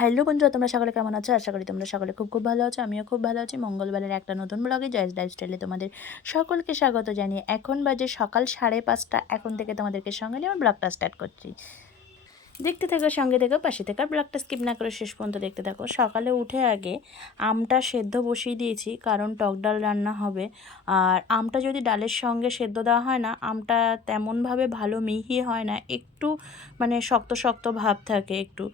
Hello বন্ধুরা, তোমরা সকলে কেমন আছো? আশা করি তোমরা সকলে খুব খুব ভালো আছো। আমিও খুব ভালো আছি। মঙ্গলবারের একটা নতুন ব্লগে জয়েস লাইফস্টাইলে তোমাদের সকলকে স্বাগত জানিয়ে এখন বাজে সকাল 5:30। এখন থেকে তোমাদেরকে সঙ্গে নিয়ে আমার ব্লগটা স্টার্ট করছি। দেখতে থাকো, সঙ্গে থেকো, পাশে থেকে ব্লগটা স্কিপ না করে শেষ পর্যন্ত দেখতে থাকো। সকালে উঠে আগে আমটা সেদ্ধ বসিয়ে দিয়েছি, কারণ টক ডাল রান্না হবে। আর আমটা যদি ডালের সঙ্গে সেদ্ধ দেওয়া হয় না, আমটা তেমনভাবে ভালো মিহি হয় না, একটু মানে শক্ত শক্ত ভাব থাকে, একটু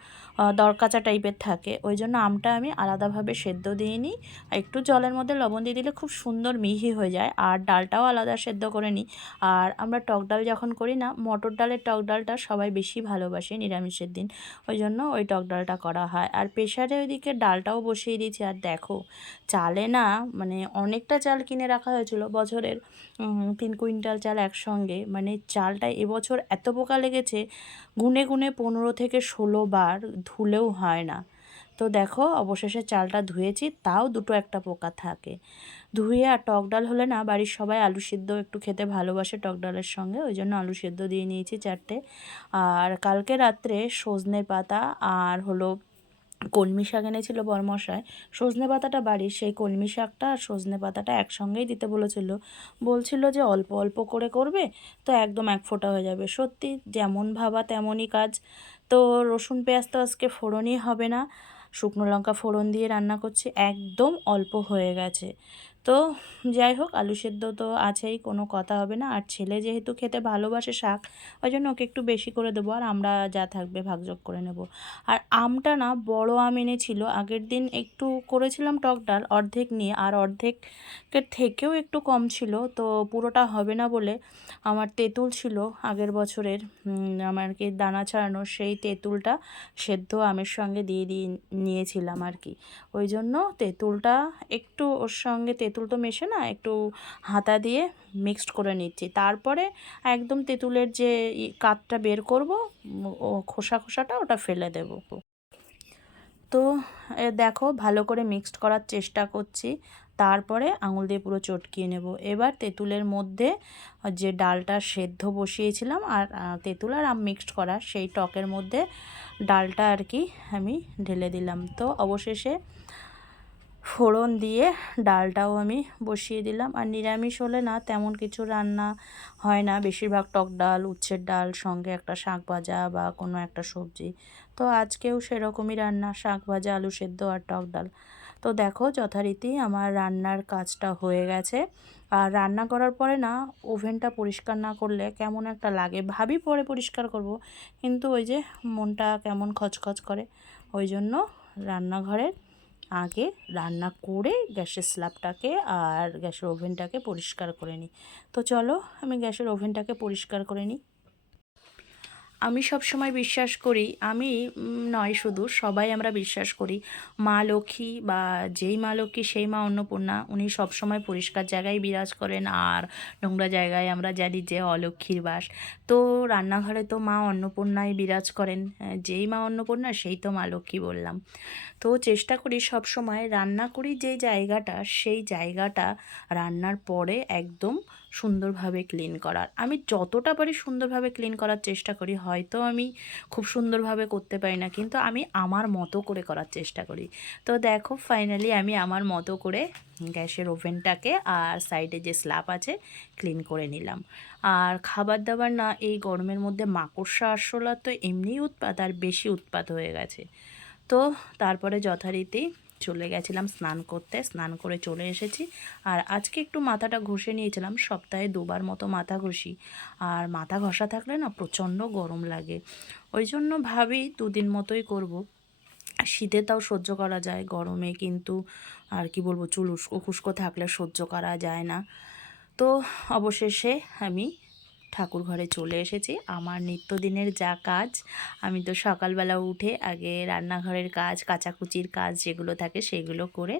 দরকাচা টাইপের থাকে। ওই জন্য আমটা আমি আলাদাভাবে সেদ্ধ দিয়ে নিই। একটু জলের মধ্যে লবণ দিয়ে দিলে খুব সুন্দর মিহি হয়ে যায়। আর ডালটাও আলাদা সেদ্ধ করে নিই। আর আমরা টক ডাল যখন করি না, মটর ডালের টক ডালটা সবাই বেশি ভালোবাসে নিরামিষের দিন, ওই জন্য ওই টক ডালটা করা হয়। আর প্রেশারে ওইদিকে ডালটাও বসিয়ে দিয়েছি। আর দেখো, চালে না মানে অনেকটা চাল কিনে রাখা হয়েছিল বছরের, 3 কুইন্টাল চাল একসঙ্গে। মানে চালটা এবছর এত পোকা লেগেছে, গুনে গুনে 15 থেকে 16 বার ধুলেও হয় না। তো দেখো, অবশেষে চালটা ধুয়েছি, তাও দুটো একটা পোকা থাকে। ধুয়ে আর টক ডাল হলে না, বাড়ির সবাই আলু সিদ্ধ একটু খেতে ভালোবাসে টক ডালের সঙ্গে, ওই জন্য আলু সিদ্ধ দিয়ে নিয়েছি 4টে। আর কালকে রাত্রে সজনে পাতা আর হলো কলমি শাক এনেছিল বরমশাই। সজনে পাতাটা বাড়ির, সেই কলমি শাকটা আর সজনে পাতাটা একসঙ্গেই দিতে বলছিল যে অল্প অল্প করে করবে, তো একদম এক ফোঁটা হয়ে যাবে। সত্যি যেমন ভাবা তেমনই কাজ। তো রসুন পেঁয়াজ তো আজকে ফোড়নই হবে না, শুকনো লঙ্কা ফোড়ন দিয়ে রান্না করছি, একদম অল্প হয়ে গেছে। তো যাই হোক, আলু সেদ্ধ তো আছেই, কোনো কথা হবে না। আর ছেলে যেহেতু খেতে ভালোবাসে শাক, ওই জন্য ওকে একটু বেশি করে দেবো, আর আমরা যা থাকবে ভাগযোগ করে নেব। আর আমটা না, বড় আম এনেছিল আগের দিন, একটু করেছিলাম টক ডাল অর্ধেক নিয়ে, আর অর্ধেকের থেকেও একটু কম ছিল, তো পুরোটা হবে না বলে আমার তেঁতুল ছিল আগের বছরের, আমার কি দানা ছাড়ানো, সেই তেঁতুলটা সেদ্ধ আমের সঙ্গে দিয়ে নিয়েছিলাম আর কি। ওই জন্য তেঁতুলটা একটু ওর সঙ্গে, তেঁতুল তো মেশে না, একটু হাতা দিয়ে মিক্সড করে নিচ্ছি। তারপরে একদম তেঁতুলের যে কাতটা বের করব, ও খোসাটা ওটা ফেলে দেব। তো দেখো, ভালো করে মিক্সড করার চেষ্টা করছি, তারপরে আঙুল দিয়ে পুরো চটকিয়ে নেব। এবার তেঁতুলের মধ্যে যে ডালটা সেদ্ধ বসিয়েছিলাম, আর তেঁতুল আর আম মিক্সড করা সেই টকের মধ্যে ডালটা আর কি আমি ঢেলে দিলাম। তো অবশেষে ফোড়ন দিয়ে ডালটাও আমি বসিয়ে দিলাম। আর নিরামিষ হলে না তেমন কিছু রান্না হয় না, বেশিরভাগ টক ডাল, উচ্ছের ডাল, সঙ্গে একটা শাক ভাজা বা কোনো একটা সবজি। তো আজকেও সেরকমই রান্না, শাক ভাজা, আলু সেদ্ধ আর টক ডাল। তো দেখো, যথারীতি আমার রান্নার কাজটা হয়ে গেছে। আর রান্না করার পরে না, ওভেনটা পরিষ্কার না করলে কেমন একটা লাগে, ভাবি পরে পরিষ্কার করব, কিন্তু ওই যে মনটা কেমন খচখচ করে, ওই জন্য রান্নাঘরের আগে রান্না করে গ্যাসের স্ল্যাবটাকে আর গ্যাসের ওভেনটাকে পরিষ্কার করে নিই। তো চলো, আমি গ্যাসের ওভেনটাকে পরিষ্কার করে নিই। আমি সব সময় বিশ্বাস করি, আমি নয় শুধু, সবাই আমরা বিশ্বাস করি, মা লক্ষ্মী বা যেই মা লক্ষ্মী সেই মা অন্নপূর্ণা, উনি সব সময় পরিষ্কার জায়গায় বিরাজ করেন, আর নোংরা জায়গায় আমরা জানি যে অলক্ষ্মীর বাস। তো রান্নাঘরে তো মা অন্নপূর্ণাই বিরাজ করেন, যেই মা অন্নপূর্ণা সেই তো মা লক্ষ্মী বললাম। তো চেষ্টা করি সব সময় রান্না করি যে জায়গাটা, সেই জায়গাটা রান্নার পরে একদম সুন্দরভাবে ক্লিন করার। আমি যতটা পারি সুন্দরভাবে ক্লিন করার চেষ্টা করি। হয়তো আমি খুব সুন্দরভাবে করতে পারি না, কিন্তু আমি আমার মতো করে করার চেষ্টা করি। তো দেখো, ফাইনালি আমি আমার মতো করে গ্যাসের ওভেনটাকে আর সাইডে যে স্ল্যাব আছে ক্লিন করে নিলাম। আর খাবার দাবার না, এই গরমের মধ্যে মাকড়সা আরশোলা তো এমনিই উৎপাত, আর বেশি উৎপাত হয়ে গেছে। তো তারপরে যথারীতি চলে গেছিলাম স্নান করতে, স্নান করে চলে এসেছি। আর আজকে একটু মাথাটা ঘষে নিয়েছিলাম, সপ্তাহে 2বার মতো মাথা ঘষি। আর মাথা ঘষা থাকলে না প্রচণ্ড গরম লাগে, ওই জন্য ভাবি 2 দিন মতোই করব। শীতে তাও সহ্য করা যায়, গরমে কিন্তু আর কি বলবো, চুল উস্কো খুস্কো থাকলে সহ্য করা যায় না। তো অবশেষে আমি ঠাকুর ঘরে চলে এসেছি। আমার নিত্যদিনের যা কাজ, আমি তো সকালবেলা উঠে আগে রান্নাঘরের কাজ, কাচাকুচির কাজ যেগুলো থাকে সেগুলো করে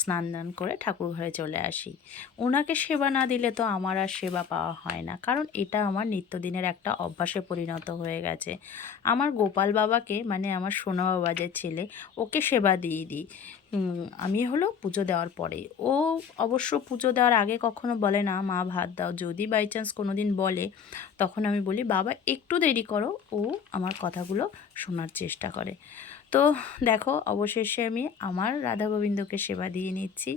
স্নান দান করে ঠাকুর ঘরে চলে আসি। ওনাকে সেবা না দিলে তো আমার আর সেবা পাওয়া হয় না, কারণ এটা আমার নিত্যদিনের একটা অভ্যাসে পরিণত হয়ে গেছে। আমার গোপাল বাবাকে, মানে আমার সোনা বাবা যে ছেলে, ওকে সেবা দিয়ে দিই আমি হলো পুজো দেওয়ার পরে। ও অবশ্য পুজো দেওয়ার আগে কখনো বলে না মা ভাত দাও, যদি বাই চান্স কোনো দিন বলে, তখন আমি বলি বাবা একটু দেরি করো, ও আমার কথাগুলো শোনার চেষ্টা করে। তো দেখো অবশেষে আমি আমার রাধা গোবিন্দকে সেবা দিয়ে নিচ্ছি।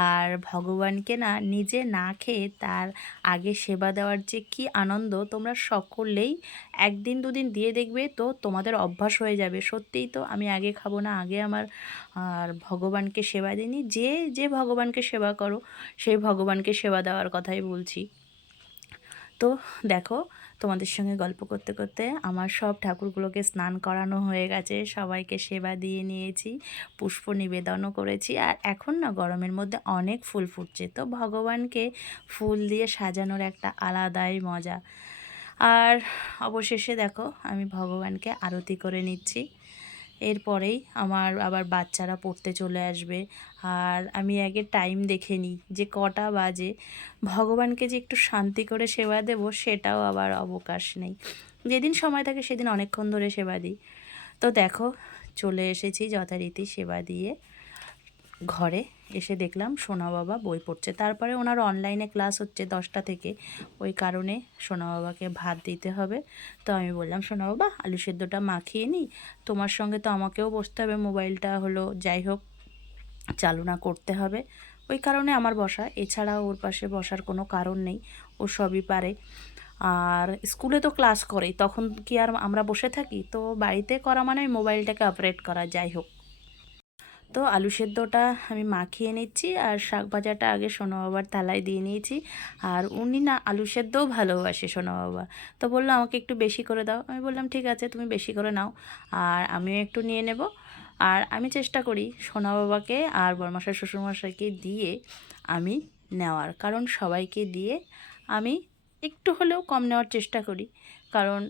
আর ভগবানকে না নিজে না খেয়ে তার আগে সেবা দেওয়ার যে কি আনন্দ, তোমরা সকলেই একদিন দুদিন দিয়ে দেখবে, তো তোমাদের অভ্যাস হয়ে যাবে। সত্যিই তো আমি আগে খাবো না, আগে আমার আর ভগবানকে সেবা দিইনি। যে যে ভগবানকে সেবা করো সেই ভগবানকে সেবা দেওয়ার কথাই বলছি। তো দেখো তোমাদের সঙ্গে গল্প করতে করতে আমার সব ঠাকুরগুলোকে স্নান করানো হয়ে গেছে, সবাইকে সেবা দিয়ে নিয়েছি, পুষ্প নিবেদনও করেছি। আর এখন না গরমের মধ্যে অনেক ফুল ফুটছে, তো ভগবানকে ফুল দিয়ে সাজানোর একটা আলাদাই মজা। আর অবশেষে দেখো আমি ভগবানকে আরতি করে নিচ্ছি। এরপরেই আমার আবার বাচ্চারা পড়তে চলে আসবে। আর আমি আগে টাইম দেখে নিই যে কটা বাজে, ভগবানকে যে একটু শান্তি করে সেবা দেব সেটাও আবার অবকাশ নেই। যেদিন সময় থাকে সেদিন অনেকক্ষণ ধরে সেবা দিই। তো দেখো চলে এসেছি যথারীতি সেবা দিয়ে ঘরে। এসে দেখলাম সোনা বাবা বই পড়ছে, তারপরে ওনার অনলাইনে ক্লাস হচ্ছে 10টা থেকে, ওই কারণে সোনা বাবাকে ভাত দিতে হবে। তো আমি বললাম সোনা বাবা আলু সেদ্ধটা মাখিয়ে নিই, তোমার সঙ্গে তো আমাকেও বসতে হবে, মোবাইলটা হলো যাই হোক চালনা করতে হবে, ওই কারণে আমার বসা, এছাড়া ওর পাশে বসার কোনো কারণ নেই, ও সবই পারে। আর স্কুলে তো ক্লাস করে, তখন কি আর আমরা বসে থাকি? তো বাড়িতে করা মানে মোবাইলটাকে অপারেট করা, যাই হোক। তো আলু সেদ্ধটা আমি মাখিয়ে নিচ্ছি, আর শাক ভাজাটা আগে সোনা বাবার থালায় দিয়ে নিয়েছি। আর উনি না আলু সেদ্ধও ভালোবাসে সোনা বাবা, তো বললো আমাকে একটু বেশি করে দাও। আমি বললাম ঠিক আছে তুমি বেশি করে নাও, আর আমিও একটু নিয়ে নেব। আর আমি চেষ্টা করি সোনা বাবাকে আর বড়মশাই শ্বশুরমশাইকে দিয়ে আমি নেওয়ার, কারণ সবাইকে দিয়ে আমি একটু হলেও কম নেওয়ার চেষ্টা করি, কারণ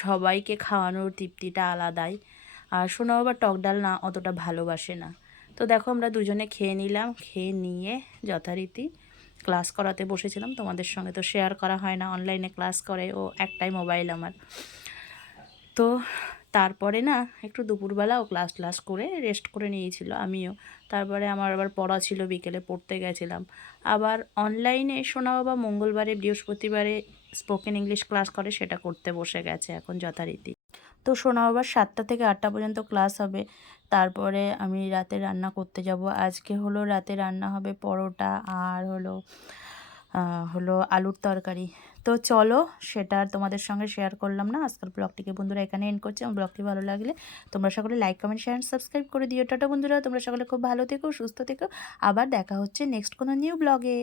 সবাইকে খাওয়ানোর তৃপ্তিটা আলাদাই। আর সোনা বাবা টক ডাল না অতটা ভালোবাসে না। তো দেখো আমরা দুজনে খেয়ে নিলাম, খেয়ে নিয়ে যথারীতি ক্লাস করাতে বসেছিলাম। তোমাদের সঙ্গে তো শেয়ার করা হয় না, অনলাইনে ক্লাস করে ও, একটাই মোবাইল আমার। তো তারপরে না একটু দুপুরবেলাও ক্লাস করে রেস্ট করে নিয়েছিল, আমিও। তারপরে আমার আবার পড়া ছিল, বিকেলে পড়তে গেছিলাম। আবার অনলাইনে সোনা বাবা মঙ্গলবারে বৃহস্পতিবারে স্পোকেন ইংলিশ ক্লাস করে, সেটা করতে বসে গেছে এখন যথারীতি। তো সোনা বাবার 7টা থেকে 8টা পর্যন্ত ক্লাস হবে। তারপরে আমি রাতে রান্না করতে যাব। আজকে হলো রাতে রান্না হবে পরোটা আর হলো আলুর তরকারি। তো চলো সেটা আর তোমাদের সঙ্গে শেয়ার করলাম না। আজকাল ব্লগটিকে বন্ধুরা এখানে এন্ড করছি। আমার ব্লগটি ভালো লাগলে তোমরা সকলে লাইক কমেন্ট শেয়ার সাবস্ক্রাইব করে দিও। টাটা বন্ধুরা, তোমরা সকলে খুব ভালো থেকো, সুস্থ থেকো। আবার দেখা হচ্ছে নেক্সট কোনো নিউ ব্লগে।